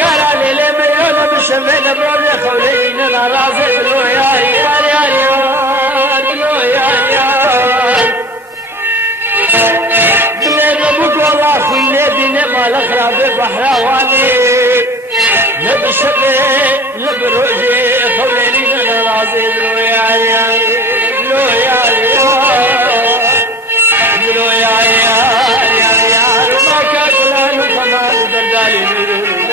قال لي مليون بشمل برد خولين انا رازق له يا والله خوينا دينا مال خراب بحراواني نبشبه لبروجي خوليني انا رازي لو يا ما كاتلان وخمال دردالي ميرولي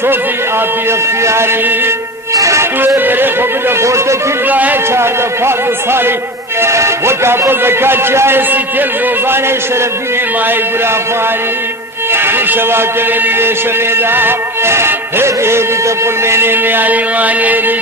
صوفي آفي اختياري توی بره خوب دخورت کل راه چار دفاظ سالی وکا پا زکات چای سیتل روزانه شرف دین مای گرافاری تو شوا کولی شویدا هدی هدی تو قل مینے میاری وانی